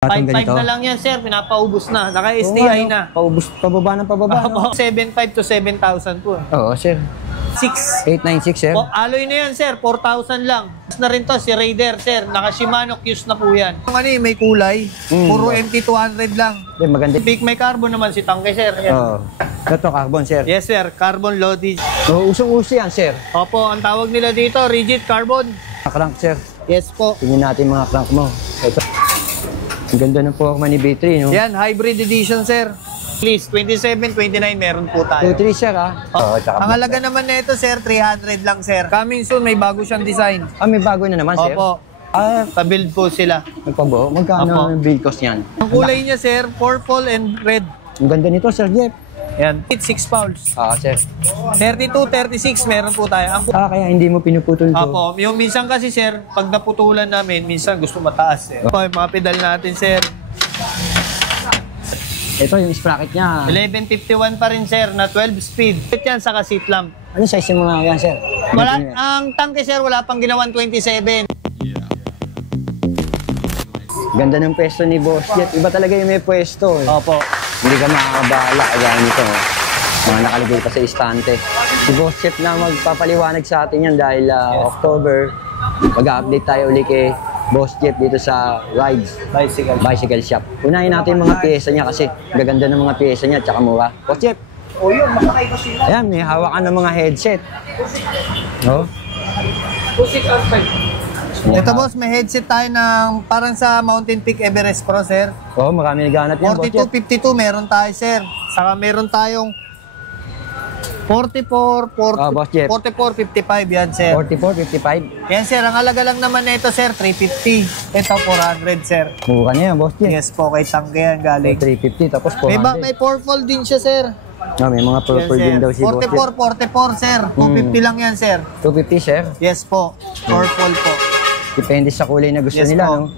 5.5 na lang yan, sir. Pinapaubos na. Naka-STI na. Paubos, pababa ng pababa. No? 7.5 to 7,000 po. Oo, sir. 896, sir. Alloy na yan, sir. 4,000 lang. Na rin to, si Raider, sir. Naka-Shimano Qs na po yan. Yung ano may kulay. Puro MT200 lang. Maganda. May carbon naman si Tangke, sir. Oo. Ito, carbon, sir. Yes, sir. Carbon loaded. Usong-uso yan, sir. Opo, ang tawag nila dito, rigid carbon. Crank, sir. Yes po. Tingnan natin mga crank mo. Ito. Ang ganda ng forma ni B3, no? Yan, hybrid edition, sir. Please, 27, 29 meron po tayo. 2-3, sir, ha? Oo, Ang halaga naman na ito, sir, 300 lang, sir. Coming soon, may bago siyang design. May bago na naman, sir? Opo. Pa-build po sila. Nagpabuo? Magkano ang build cost niyan? Ang kulay niya, sir, purple and red. Ang ganda nito, Sir Jeff. Yan. 6 pouch. Sir. 32, 36 meron po tayo. Kaya hindi mo pinuputol to. Opo. Yung minsan kasi, sir, pag naputulan namin, minsan gusto mataas, eh. Opo, yung mga pedal natin, sir. Ito yung sprocket niya. 1151 pa rin, sir, na 12 speed. Ito yan, saka seat lamp. Ano size yung mga yan, sir? Ang tangke, sir, wala pang ginawang 27. Ganda ng pwesto ni Boss Jet. Iba talaga yung may pwesto. Opo. Hindi ka makakabahala. Kaya nito, mga nakalagay pa sa istante. Si Boss Jet na magpapaliwanag sa atin yan dahil October, mag-update tayo ulit kay Boss Jet dito sa Rides Bicycle Shop. Unahin natin yung mga pyesa niya kasi gaganda ng mga pyesa niya at saka mura. Boss Jet. Ayan, may hawakan ng mga headset. No? Ito, boss, may headset tayo ng parang sa Mountain Peak Everest Pro, sir. Marami naghanap yan, Boss Jet. 4252 meron tayo, sir. Saka meron tayong 4455 yan, sir. 4455. Yan, sir. Ang halaga lang naman nito, sir, 350. Ito, 400, sir. Mura niya yan, Boss Jet. Yes po, kay Tangke yan galing. 350 tapos 400. May 4-fold din siya, sir. May mga purple din daw si Boss Jet. 44, sir. 250 lang yan, sir. 250, sir? Yes po. Purple po. Depende sa kulay na gusto nila, no?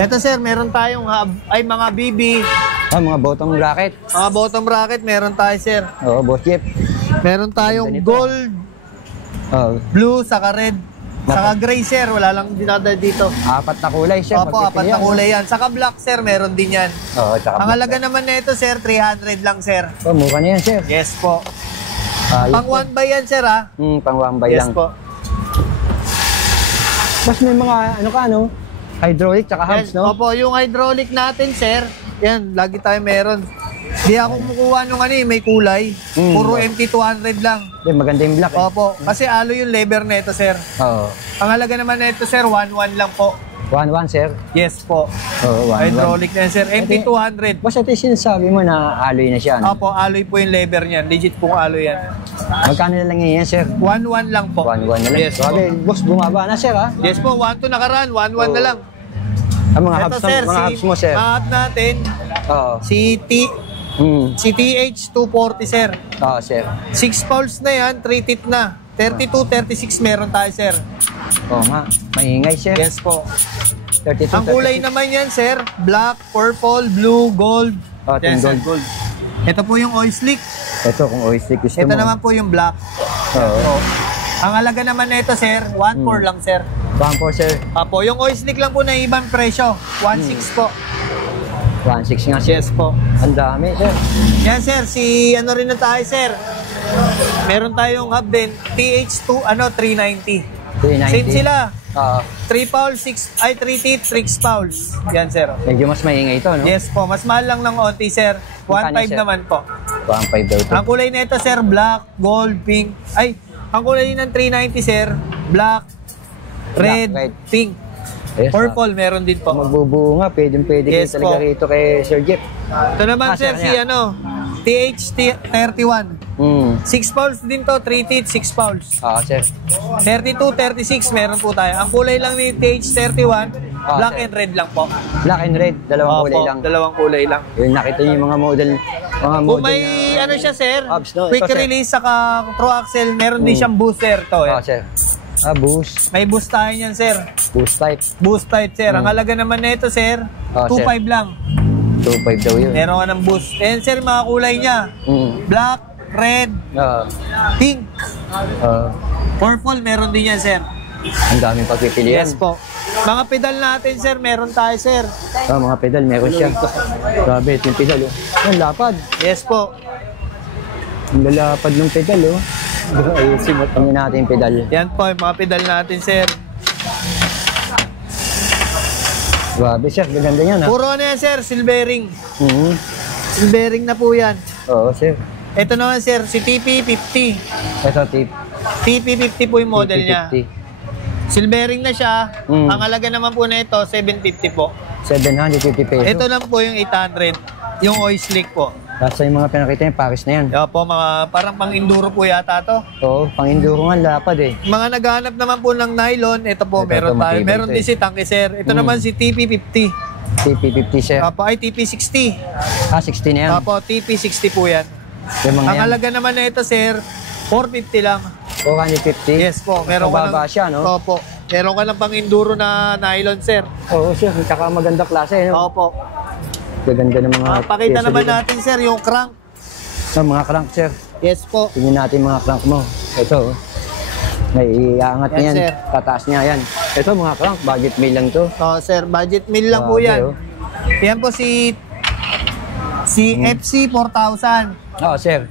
Ito, sir, meron tayong mga BB. Mga bottom bracket. Mga bottom bracket, meron tayo, sir. Oo, Boss Jet. Meron tayong gold, blue, saka red, saka gray, sir. Wala lang dinadala dito. 4 na kulay, sir. Opo, 4 na kulay yan. Saka black, sir, meron din yan. Oo, saka ang halaga naman na ito, sir, 300 lang, sir. Mura na yan, sir. Yes po. Pang 1 by yan, sir, ha? Pang 1 by yes lang. Yes po. Mas may mga, hydraulic tsaka hubs, no? Opo, yung hydraulic natin, sir, yan, lagi tayo meron. Di ako kumukuha nung may kulay. Puro MT200 lang. Maganda yung black, eh. Opo, kasi alloy yung lever na ito, sir. Oo. Ang halaga naman na ito, sir, 1.1 lang po. 1.1, sir? Yes po. Oo, 1.1. Hydraulic na yan, sir. MT200. Basta ito sinasabi mo na alloy na siya, no? Opo, alloy po yung lever niyan. Legit pong alloy yan. Magkano na lang yan, sir? 1.1 lang po. 1.1 na lang. Yes po. Boss, bumaba na, sir, ha? Yes po, 1.2 nakaraan. 1.1 na lang. Mga hubs, mga hubs mo, sir. Mga hubs natin, si TH240, sir. Oo, sir. 6 poles na yan, 3 teeth na. 32, 36 meron tayo, sir. Oo nga, maingay, sir. Yes po. 32, ang kulay 36. naman yan, sir, black, purple, blue, gold. Yes, gold. Ito po yung oil slick. Ito, kung oil slick gusto mo. Ito naman po yung black. Oo. Ang halaga naman na ito, sir, 1.4 lang, sir. 1.4, sir. Apo, yung oil slick lang po na ibang presyo. 1.6 po. 1.6 nga, sir. Yes po. Ang dami, sir. Yan, sir. Ano rin na tayo, sir. Meron tayong hub din. TH2, 390. 390. Same sila. 3 poules, 3 teeth, 6 poules. Yan, sir. Medyo mas maingay ito, no? Yes po. Mas mahal lang ng onti, sir. 1.5 naman po. 1.5 daw ito. Ang kulay na ito, sir, black, gold, pink. Ang kulay ng 390, sir, black, red, pink. Yes, purple, meron din po. Magbubunga, pwede Yes, talaga po. rito kay Sir Jeff. Ito naman, sir, si TH31. 6 poules din to, 3 teeth, 6 poules. Sir. 32, 36 meron po tayo. Ang kulay lang ni TH31, black and red lang po. Black and red, dalawang kulay lang. Dalawang kulay lang. Yun, nakita niyo yung mga model. Kung may siya, sir, hubs, no? quick Ito, release, saka through axle, meron din siyang booster to. Sir. Boost. May boost tayo niyan, sir. Boost type. Boost type, sir. Ang halaga naman nito, sir, 2.5 lang. 2.5 daw yun. Meron ka ng boost. And sir, mga kulay niya, black, red, pink, purple, meron din yan, sir. Ang daming pagpipilian. Yes po. Mga pedal natin, sir, meron tayo, sir. Mga pedal, meron siya. Grabe, ito yung pedal, oh. Ang lapad. Yes po. Ang lalapad ng pedal, oh. Ayusin mo. Tingnan natin yung pedal. Yan po, yung mga pedal natin, sir. Grabe, sir. Gaganda yan, ha? Puro ano yan, sir, silvering. Mhm. Silvering na po yan. Oo, sir. Ito naman, sir, si TP50. Ito, tip. TP50 po yung model niya. 50. Silvering na siya. Mm. Ang halaga naman po na ito, 750 po. 750 pesos. Ito lang po yung 800. Yung oil slick po. Tapos yung mga pinakita niya, Paris na yan. Yan po, mga parang pang-enduro po yata to. Oo, pang-enduro nga, lapad eh. Mga naghahanap naman po ng nylon, ito po, Ito, meron tayo. favorite Meron din eh. si Tanke, sir. Ito naman si TP50. TP50, sir. Apo, ay TP60. 60 na yan. Apo, TP60 po yan. Yung mga Ang yan. halaga naman na ito, sir, 450 lang. 450. Yes po, meron ka Mababa ng, siya, no? Opo, meron ka ng pang-enduro na nylon, sir. Oo, sir. Tsaka maganda klase, no? Opo. Gaganda ng mga... Pakita pyesa naman dito. natin, sir, yung crank. Mga crank, sir. Yes po. Tingnan natin mga crank mo. Ito, oh. Naiiangat Yan, niyan. sir. Tataas niya yan. Ito, mga crank. Budget meal lang to. Oh, sir, budget meal lang po Grabe, yan. oh. Yan po si FC 4000. Oo, sir.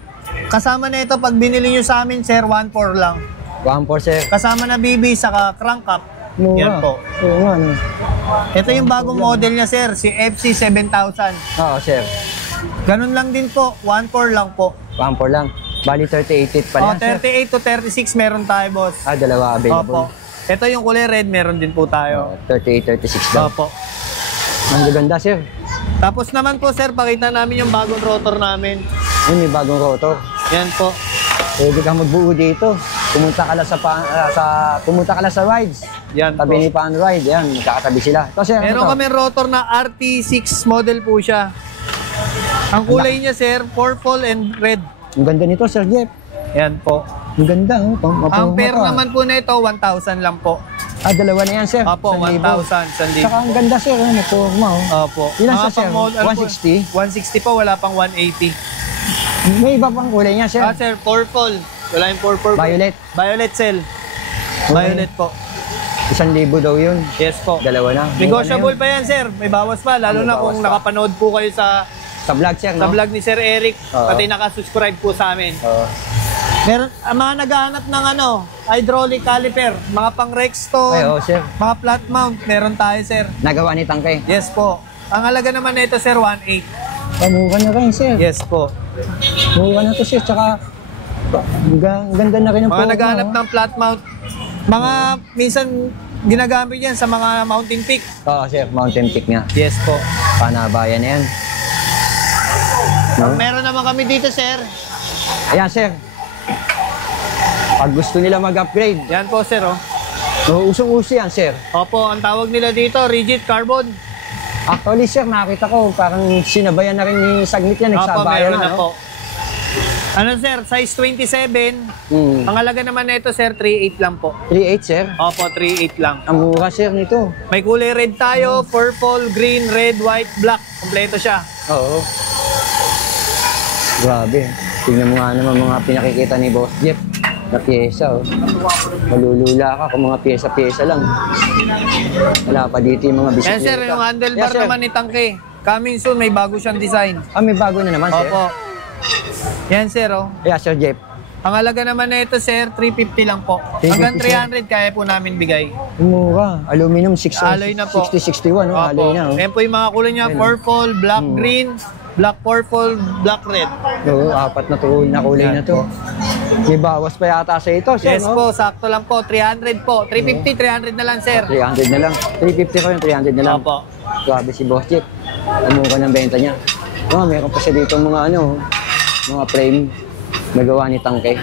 Kasama na ito, pag binili nyo sa amin, sir, 1.4 lang. 1.4, sir. Kasama na BB, saka crank cap. Mura. Yan po. Oo nga, no? Ito yung bagong model niya, sir, si FC 7000. Oo, sir. Ganun lang din po, 1.4 lang po. 1.4 lang. Bali, 38 pa Oh, yan, sir. 38 to 36 meron tayo, boss. Dalawa Opo. available. Ito yung kulay red, meron din po tayo. 38, 36 daw. Opo. Ang gaganda, sir. Tapos naman po, sir, pakita namin yung bagong rotor namin. Yun, may bagong rotor. Yan po. Pwede kang magbuo dito. Pumunta ka lang pumunta ka lang sa rides. Yan po. Tabi ni Pan Ride, yan, magkakatabi sila. Ito, sir, Meron ano to? kami rotor na RT6 model po siya. Ang kulay niya, sir, purple and red. Ang ganda nito, Sir Jeff. Yan po. Ang ganda, oh. Ang pair naman po na ito, 1,000 lang po. Dalawa na yan, sir. Opo, 1,000. 1,000, 1,000. Saka ang ganda, sir. Ano po, mo. Opo. Ilan Mga siya, sir? pang-mod- ano po? 160? 160 po, wala pang 180. May iba pang kulay niya, sir. Sir, purple. Wala yung purple. Violet. Violet cell. Violet po. 1,000 daw yun. Yes po. Dalawa na. Negotiable pa yan, sir. May bawas pa. Lalo May na bawas kung pa. nakapanood po kayo sa Sa vlog, sir, no? vlog ni Sir Eric. Oo. Pati nakasubscribe po sa amin. Oo. Meron, mga naghahanap ng hydraulic caliper, mga pang Ay, Rexton, oo, sir. mga flat mount, meron tayo, sir. Nagawa ni Tangkay. Yes po. Ang halaga naman nito, sir, 1.8. Mura na rin, sir. Yes po. Mura na to, sir. Tsaka, ang ganda na rin ng Mga naghahanap ng flat mount. Mga minsan ginagamit yan sa mga mountain peak. Oo, sir. Mountain Peak nga. Yes po. Panabayan na yan. No? Meron naman kami dito, sir. Ayan, sir. Pag gusto nila mag-upgrade, Yan po, sir. Oh. usong-uso yan, sir. Opo, ang tawag nila dito, rigid carbon. Actually, sir, nakita ko, parang sinabayan na rin ni Saglit yan. Opo, Nagsabayan meron na no? po. Ano, sir? Size 27. Hmm. Ang halaga naman nito, sir, 3.8 lang po. 3.8, sir. Opo, 3.8 lang. Ang mura, sir, nito. May kulay red tayo, purple, green, red, white, black. Kompleto siya. Oo. Grabe. Tingnan mo nga naman mga pinakikita ni Boss Jeff na pyesa. Oh. Malulula ka kung mga pyesa-pyesa lang. Wala pa dito yung mga Yan, bisikleta. sir, yung handlebar Yes, sir. naman ni Tangke. Coming soon, may bago siyang design. May bago na naman, sir. Opo. Yan, sir, oh. Yeah, Sir Jeff. Ang halaga naman na ito, sir, 350 lang po. 350, Hanggang sir. 300 kaya po namin bigay. Mura. Aluminum 60, Alloy na po. 6061, no? Alloy na, oh. Yan po yung mga kulay niya, Ayun, oh. purple, black, green, black purple, black red. Oo, apat na kulay na to. May bawas pa yata sa ito, sir, Yes no? po, sakto lang po. 300 po. 350, 300 na lang, sir. 300 na lang. 350 ko yung 300 na lang. Opo. Grabe si Boss Jeff. Amura ng benta niya. Meron pa siya dito mga mga frame nagawa ni Tangkay.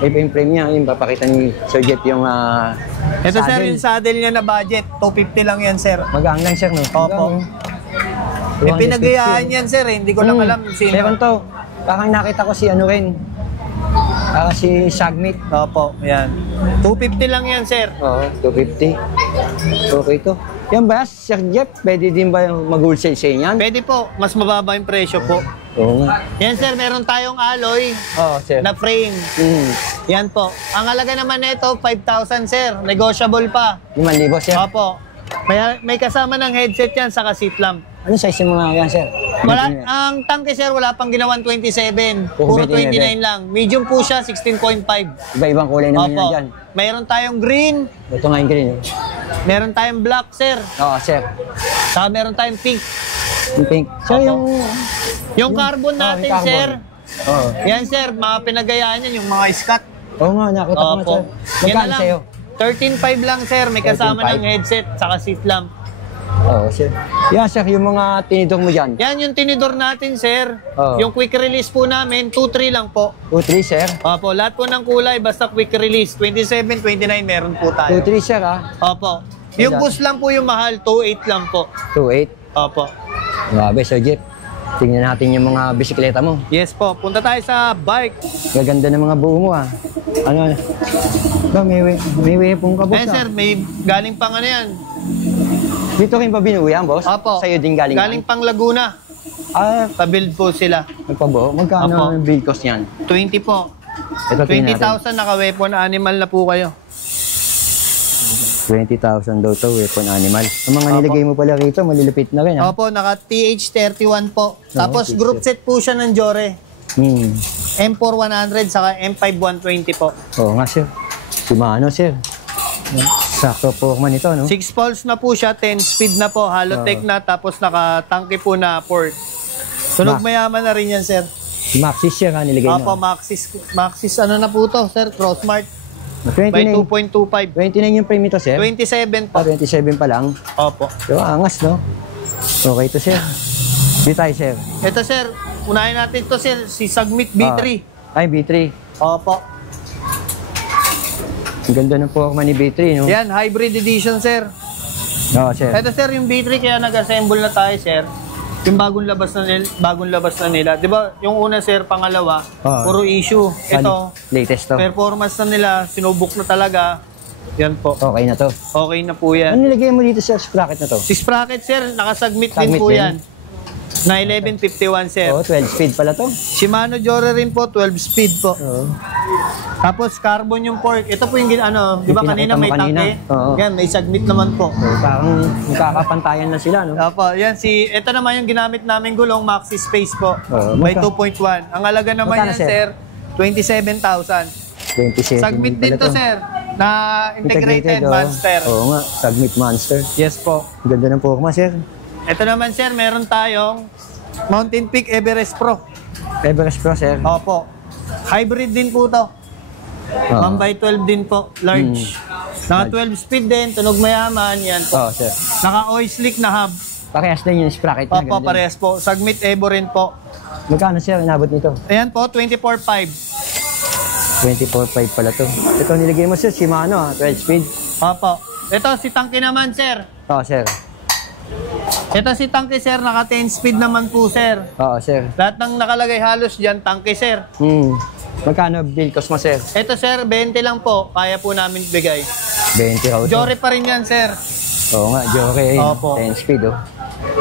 Iba yung frame niya, yung papakita ni Sir Jeff yung Ito, sir, saddle. yung saddle niya na budget. 250 lang yan, sir. Magaan lang, sir, no? Opo. May 250. pinagayaan yan, sir. Hindi ko lang alam sino. Meron to. Parang nakita ko si rin. Si Sagmit. Opo, yan. 250 lang yan, sir. Oo, 250. Okay to. Yan ba, Sir Jeff? Pwede din ba yung mag-wholesale sa inyan? Pwede po. Mas mababa yung presyo po. Oo nga. Yan sir, meron tayong alloy Oo, sir. na frame. Yan po. Ang halaga naman nito 5,000 sir. Negotiable pa. 5,000, sir. Opo. May kasama ng headset yan sa seat lamp. Ano size yung mga yan, sir? Ang tangke sir, wala pang ginawan 27. Puro 29 lang. Medium po siya, 16.5. Iba-ibang kulay naman yan Opo. dyan. Mayroon tayong green. Ito nga yung green. Meron tayong black sir. Oo, sir. Saka meron tayong pink. Yung pink. Sir, Opo. Yung carbon natin yung carbon. sir. Oo. Yan sir, mga pinagayaan yan, yung mga scat. Oo nga, nakita ko nga, sir. Yan na Magkano lang. sa'yo? 13.5 lang sir, may kasama 13.5? ng headset, saka seat lamp. Oo, sir. Yan, sir, yung mga tinidor mo dyan. Yan yung tinidor natin sir. Oo. Yung quick release po namin, 2.3 lang po. 2-3, sir. Opo, lahat po ng kulay, basta quick release. 27, 29 meron po tayo. 2-3, sir, ha? Opo. Yung Ayan. boost lang po yung mahal, 2.8 lang po. 2-8. Opo. Grabe, Sir Jeff. Tingnan natin yung mga bisikleta mo. Yes po, punta tayo sa bike. Gaganda ng mga buo mo, ha? Ano? Ba, may wepong ka, boss, Eh ha? sir, may galing pang ano yan. Dito rin ba binuo yan, boss? Opo. Sa'yo din galing. Galing pang Laguna. Ah, Pa-build po sila. nagpabuo. Magkano Opo. ang bill cost niyan? 20 po. Ito, tingnan natin. 20,000 naka-weapon animal na po kayo. 20,000 daw to, weapon animal. Ang mga Opo. nilagay mo pala rito, malilipit na rin, ha? Opo, naka TH31 po. Tapos group set po siya ng Jore. M4 100 saka M5 120 po. Oo nga, sir. Sumano, sir. Sakto po man ito, no? 6 pulse na po siya, 10 speed na po, Halotech na, tapos naka-tangke po na port. Tunog mayaman na rin yan, sir. Maxis, sir, ha? Nilagay Opo, mo. Maxis ano na po to, sir? Crossmart by 29, 2.25. 29 yung frame nito, sir? 27 po. 27 pa lang. Opo. So, angas, no? Okay to, sir. Di tayo, sir. Ito, sir, unahin natin to, sir, si Sagmit B3. Ay, B3. Opo. Ang ganda ng Porkman ni B3, no? Yan, hybrid edition, sir. Oo, sir. Ito, sir, yung B3 kaya nag-assemble na tayo, sir. Yung bagong labas na nila. 'Di ba? Yung una, sir, pangalawa, puro issue. Ito, latest to. performance na nila, sinubok na talaga. Yan po. Okay na to. Okay na po yan. Ano nilagay mo dito sa sprocket na to? 6 sprocket, sir, nakasubmit din Submit po din. yan. Na 1151, sir. Oo, 12 speed pala to. Shimano Jore rin po, 12 speed po. Oo. Tapos carbon yung fork. Ito po yung di ba Yung kanina pinakita mo may kanina. tangke? Oo. Yan, may submit naman po. So, parang magkakapantayan na sila, no? Opo, yan ito naman yung ginamit naming gulong, Maxi Space po. Oo, May magka- 2.1. Ang halaga naman Magkano, yan, sir, 27,000. 27 Submit din pala to, sir, na integrated oh. monster. Oo nga, submit monster. Yes po. Ang ganda ng Porkman, sir. Ito naman, sir, meron tayong Mountain Peak Everest Pro. Everest Pro, sir. Opo. Hybrid din po to. Oo. 1x12 din po, large. Naka 12 speed din, tunog mayaman, yan po. Oo, sir. Naka oil slick na hub. Parehas din yung sprocket na Opo, ganyan. parehas po. Sagmit Evo rin po. Magkano, sir, inabot nito? Ayan po, 24.5. 24.5 pala to. Ito nilagay mo, sir, Shimano, 12 speed. Opo. Ito, si Tangke naman, sir. Oo, sir. Ito si Tangke, sir. Naka 10 speed naman po, sir. Oo, sir. Lahat ng nakalagay halos dyan, Tangke, sir. Magkano bill cost mo, sir? Ito, sir, 20 lang po. Kaya po namin bigay. 20 raw to. Jore pa rin yan, sir. Oo nga, Joke. Opo. 10 speed, oh.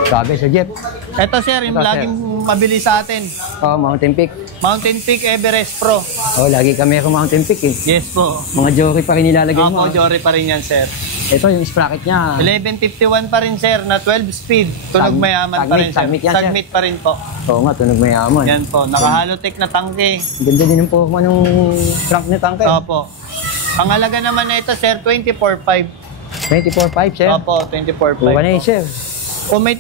Sabi, Sir Jeff. Ito, sir, yung Ito, sir. laging mabilis sa atin. Oo, Mountain Peak. Mountain Peak Everest Pro. Oo, lagi kami ako Mountain Peak, eh. Yes po. Mga Joke pa rin nilalagay mo. Opo, Jore pa rin yan, sir. Ito, yung sprocket niya. 1151 pa rin, sir, na 12 speed. Tunog mayaman pa rin, sir. Sagmit yan, sir. Sagmit pa rin po. Oo nga, tunog mayaman. Yan po. Naka-halotech na tangke. Ganda din yung Porkman nung trunk ni Tangke. Opo. Ang halaga naman na ito, sir, 24.5. 24.5, sir. Opo, 24.5. Buka na yun, sir. Kung may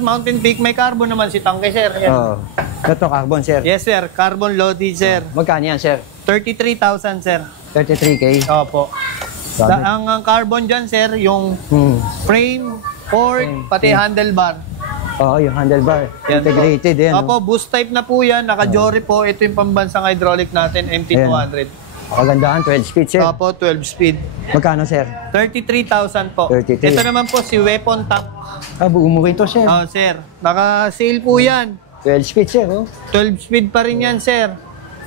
Mountain Peak, may carbon naman si Tangke, sir. Yan. Oo. Ito, carbon, sir. Yes, sir. Carbon loaded, sir. Magkano yan, sir? 33,000, sir. 33K. Opo. Sabi. Ang carbon dyan, sir, yung frame, fork, Frame, pati handlebar. Oo, yung handlebar. Yan po. Integrated, yan. Opo, boost type na po yan. Naka-Jory po. Ito yung pambansang hydraulic natin, MT200. Kagandahan, 12 speed, sir. Opo, 12 speed. Magkano, sir? 33,000 po. 33. Ito naman po si Weapon Tank. Ah, buo mo ito, sir. Oh, sir. Naka-sale po yan. 12 speed, sir, oh. 12 speed pa rin yan, sir.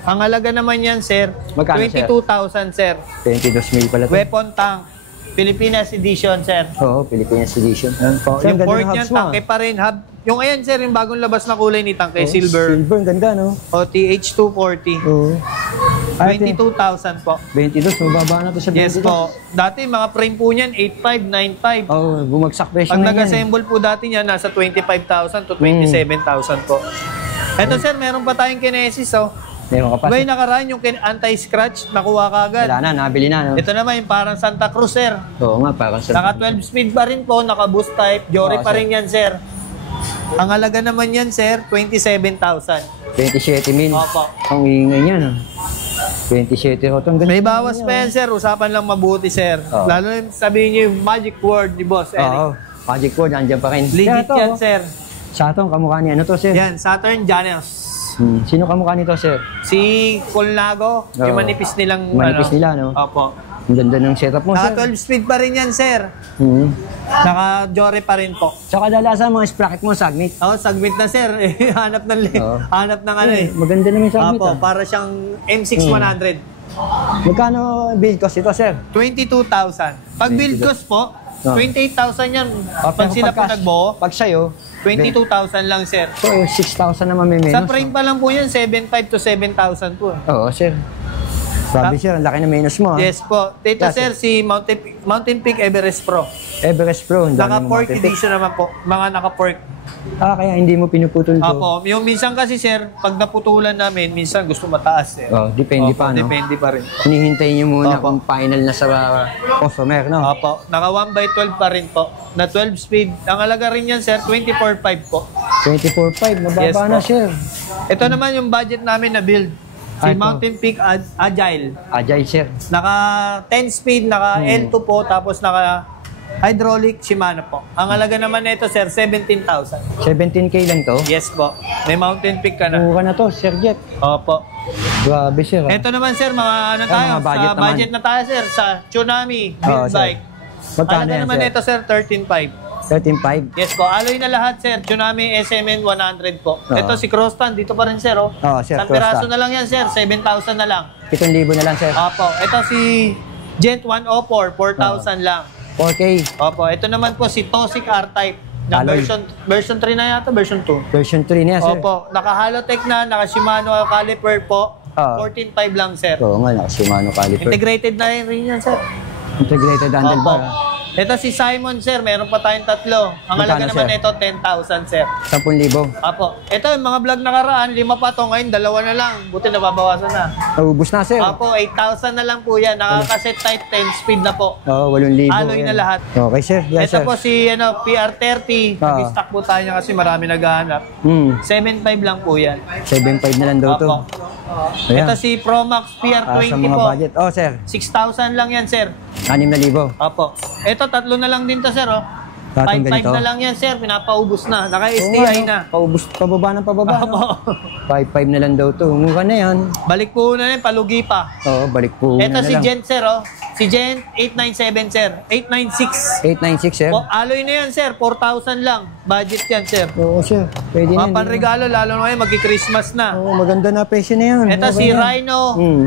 Ang halaga naman yan, sir, Magkano, sir? 22,000, sir. 22 mil pala to. Weapon Tank. Pilipinas Edition, sir. Oo, Philippines Edition. Yan po. Sir, Yung ganda port ng niyan, hubs mo, tangke pa rin. Hub, Yung ayan, sir, yung bagong labas na kulay ni Tangkay, silver. Silver, ang ganda, no? O, TH240. Oo. 22,000 po. 22, so baba na to sa 22. Yes po. Dati, mga frame po niyan, 8,500, 9,500. Oo, bumagsak presyo Pag na yan. nag-assemble po dati niya, nasa 25,000 to 27,000 po. Ito, sir, meron pa tayong Kinesis, oh. Meron ka pa. Bay, nakaraan yung anti-scratch, nakuha ka agad. Wala na, nabili na, no? Ito naman, yung parang Santa Cruz, sir. Oo nga, parang sa... Naka 12 speed pa rin po, naka boost type, Jory Oo, pa sir. rin yan, sir. Ang halaga naman yan, sir, 27,000. 27 mil. Opo. Ang ingay niya, no? 27 ko. May bawas pa yan, sir. Usapan lang mabuti, sir. Oo. Lalo na sabihin niyo yung magic word ni Boss Eric. Oo. Magic word, nandiyan pa rin. Legit Kaya to, yan, sir. Sa atong kamukha ni ano to, sir? Yan, Saturn Janus. Sino kamukha nito, sir? Si Colnago, yung Oo. manipis nilang... Manipis nila, no? Opo. Ang ganda ng setup mo, Naka sir. 12 speed pa rin yan, sir. Naka Jory pa rin po. Tsaka kadalasan mga sprocket mo, sagmit. Oh, sagmit na, sir. hanap ng Oo. hanap ng ano eh. Maganda naman yung sagmit, Opo, para siyang M6100. Magkano build cost ito, sir? 22,000. Pag build cost po, 28,000 yan. Pag sila po nagbuo, Pag sa'yo, 22,000 lang, sir. so 6,000 naman may menos. Sa frame pa lang po yan, 7,500 to 7,000 po. Oo, sir. Sabi, sir, ang laki na menos mo, ha? Yes po. Dito, Yeah, sir, si Mountain Peak Everest Pro. Everest Pro, ang dami Naka mo pork matitik. edition naman po. Mga naka pork. Kaya hindi mo pinuputol to. Opo. Yung minsan kasi, sir, pag naputulan namin, minsan gusto mataas, sir. Oh, depende Opo, pa, no? Depende pa rin. Hinihintay niyo muna Opo. kung final na sa customer, no? Opo. Naka 1x12 pa rin po. Na 12 speed. Ang halaga rin yan, sir, 24,500 po. 24.5, mababa Yes, na, po. sir. Ito naman yung budget namin na build. Si Ito. Mountain Peak Agile. Agile, sir. Naka 10 speed, naka L2 po, tapos naka hydraulic Shimano po. Ang halaga naman nito, sir, 17,000. 17K lang to. Yes po. May Mountain Peak ka na. Mura na to, Sir Jet. Opo. Grabe, sir. Ito naman, sir, mga ano tayo, mga budget sa naman. budget na tayo, sir, sa Tsunami Oo, build sir. bike. Magkano Halaga yan, naman sir? nito, sir, 13,500. 13.5. Yes po, alloy na lahat, sir. Tsunami SMN 100 po. Oo. Ito si Crostan, dito pa rin, sir. Oh. Oo, sir, Isang piraso Crostan. na lang yan, sir. 7,000 na lang. 7,000 na lang, sir. Opo. Ito si Gent 104, 4,000 lang. 4K. Opo. Ito naman po si Tosik R-Type. Na Alloy. version 3 na yata, version 2. Version 3 na yan, sir. Opo. Naka-Halotech na, naka-Shimano caliper po. Oo. 14,500 lang, sir. Oo nga, naka-Shimano caliper. Integrated na rin yan, sir. Integrated Opo. handlebar. Ito si Simon, sir. Meron pa tayong tatlo. Ang halaga Magkano, naman sir? ito, 10,000, sir. 10,000. Apo. Ito, yung mga vlog nakaraan, 5 pa to. Ngayon, 2 na lang. Buti nababawasan na. Naubos na, sir. Apo, 8,000 na lang po yan. Nakakaset type 10 speed na po. Oo, 8,000. Alloy na lahat. Okay, sir. Yes, Ito sir. po si PR30. Ah. Nag-stock po tayo niya kasi marami naghahanap. 7,500 lang po yan. 7,500 na lang daw to. Apo. Ayan. Ito si Promax Sa PR20 mga po. budget. Oh, sir. 6,000 lang yan, sir. 6,000. Apo. Ito, tatlo na lang din to, sir. Oh. Tatong 5,500 ganito? na lang yan, sir. Pinapaubos na. Oo Naka-STI nga, na. Paubos, pababa ng pababa. Apo. No? 5,500 na lang daw to. Mura na yan. Balik po na yan, palugi pa. Oo, balik po Ito na si lang. Gent, sir, oh. Si Gent, 897, sir. 896. 896, sir. O, alloy na yan, sir. 4,000 lang. Budget yan, sir. Oo, sir. Pwede na. Mga panregalo, lalo na ngayon, magki-Christmas na. Oo, maganda na presyo na yan. Ito Okay si yan. Rhino,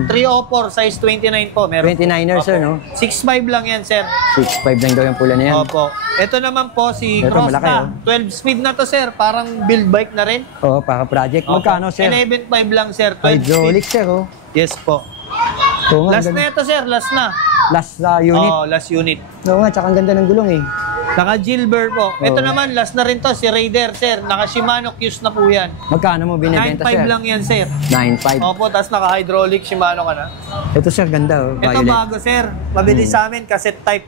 304, size 29 po. Meron. 29er, sir, no? 6.5 lang yan, sir. 6,500 lang daw yung pula na yan. Opo. Ito naman po si Ito, malaki, Crosta. 12 speed na to, sir. Parang build bike na rin. Oo, para project. Magkano, Opo. sir? 11.5 lang, sir. 12 Hydraulic, speed. sir, oh. Yes po. Oo nga, Last ang na ganda. ito, sir. Last na. Last unit. Oh, last unit. Oo nga, tsaka ang ganda ng gulong, eh. Naka Gilbert po. Ito Oo. naman, last na rin to, si Raider, sir. Naka Shimano Q's na po yan. Magkano mo binibenta, 9.5 sir? lang yan, sir. 9.5. Opo, tapos naka hydraulic Shimano ka na. Ito, sir, ganda, oh. Ito Violet. bago, sir. Mabilis sa amin, cassette type.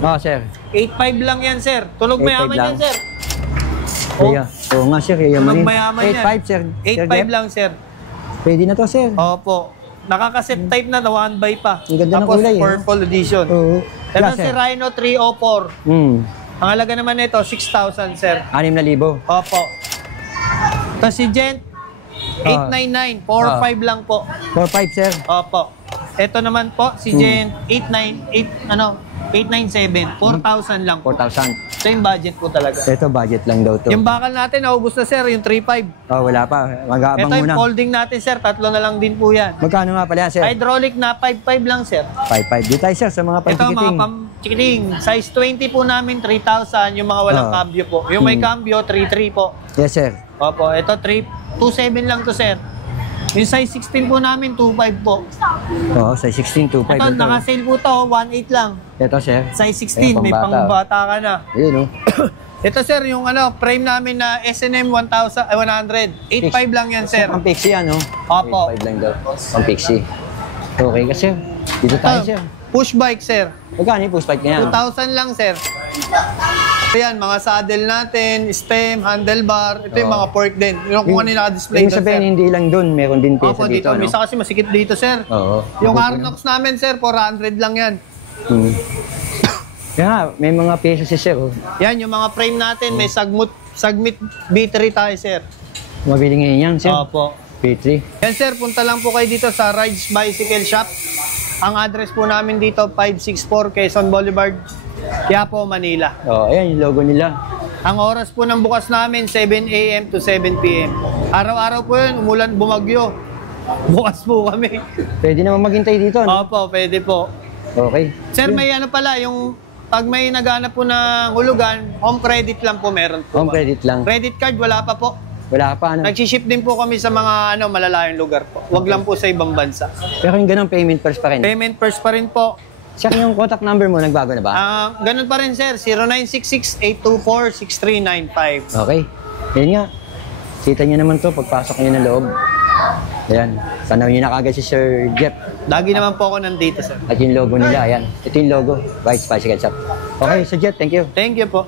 Oo, sir. 8.5 lang yan, sir. Tunog 8.5 mayaman lang. yan, sir. Oh, Kaya, oo nga, sir. Kaya tunog manin. mayaman yan. 8.5, sir. Sir 8.5 Jeff, lang, sir. Pwede na to, sir. Opo. Naka-cassette type na, 1 by pa. Ang ganda ng Tapos kulay, eh. purple edition. Oo. Ito Yeah, si sir. Rhino 304. Ang halaga naman nito, 6,000, sir. 6,000. Opo. Tapos si Gent, 899. 4.5 lang po. 4.5, sir. Opo. Ito naman po, si Gent, 897. 4,000 lang po. 4,000. Ito yung budget po talaga. Ito, budget lang daw to. Yung bakal natin, naubos na, sir, yung 3.5. Oh, wala pa. Mag-aabang Ito yung muna. folding natin, sir. 3 na lang din po yan. Magkano nga pala yan, sir? Hydraulic na 5.5 lang, sir. 5.5. Di tayo, sir, sa mga Ito, mga pantikiting. Chikiting, size 20 po namin, 3,000. Yung mga walang cambio po. Yung may cambio, 3,300 po. Yes, sir. Opo, ito 2,700 lang to, sir. Yung size 16 po namin, 2,500 po. Oo, size 16, 2.5. Ito, naka-sale po to, 1,800 lang. Ito, sir. Size 16, may pambata. pangbata ka na. Ayun, oh. Ito, sir, yung frame namin na S&M 100. 8,500 lang yan, sir. Pang Pixie, ano? Opo. 8.5 lang daw. Pang Pixie. Okay ka, sir. Dito tayo, sir. Push bike, sir. Magkano yung push bike niya? 2,000 lang, sir. Ayan, mga saddle natin, stem, handlebar. Ito yung mga fork din. Yung kung ano yung naka-display Yung doon, sir. sabihin, hindi lang doon. Meron din Opo, pyesa dito, no? May isa kasi masikip dito, sir. Oo. Yung Arnox namin, sir, 400 lang yan. Kaya nga, may mga pyesa si sir, oh. Yan, yung mga frame natin, may Sagmit B3 tayo, sir. Mabili ngayon yan, sir. Opo. P3. Yan, sir, punta lang po kayo dito sa Rides Bicycle Shop. Ang address po namin dito, 564 Quezon Boulevard, Quiapo, Manila. Oh, ayan yung logo nila. Ang oras po ng bukas namin, 7 a.m. to 7 p.m. Araw-araw po yun, umulan, bumagyo. Bukas po kami. Pwede naman maghintay dito, no? Opo, pwede po. Okay. Sir, may ano pala, yung pag may naghanap po ng hulugan, home credit lang po meron po. Home credit lang. Credit card, wala pa po. Wala pa, ano? Nag-ship din po kami sa mga malalayong lugar po. Huwag lang po sa ibang bansa. Pero yung ganun, payment first pa rin. Payment first pa rin po. Sir, yung contact number mo, nagbago na ba? Ganun pa rin, sir. 0966-824-6395. Okay. Yan nga. Kita nyo naman to pagpasok nyo ng loob. Ayan. Panahon nyo na kagad si Sir Jeff. Lagi naman po ako nandito, sir. At yung logo nila, ayan. Ito yung logo. Rides Bicycle Shop. Okay, Sir Jeff, thank you. Thank you po.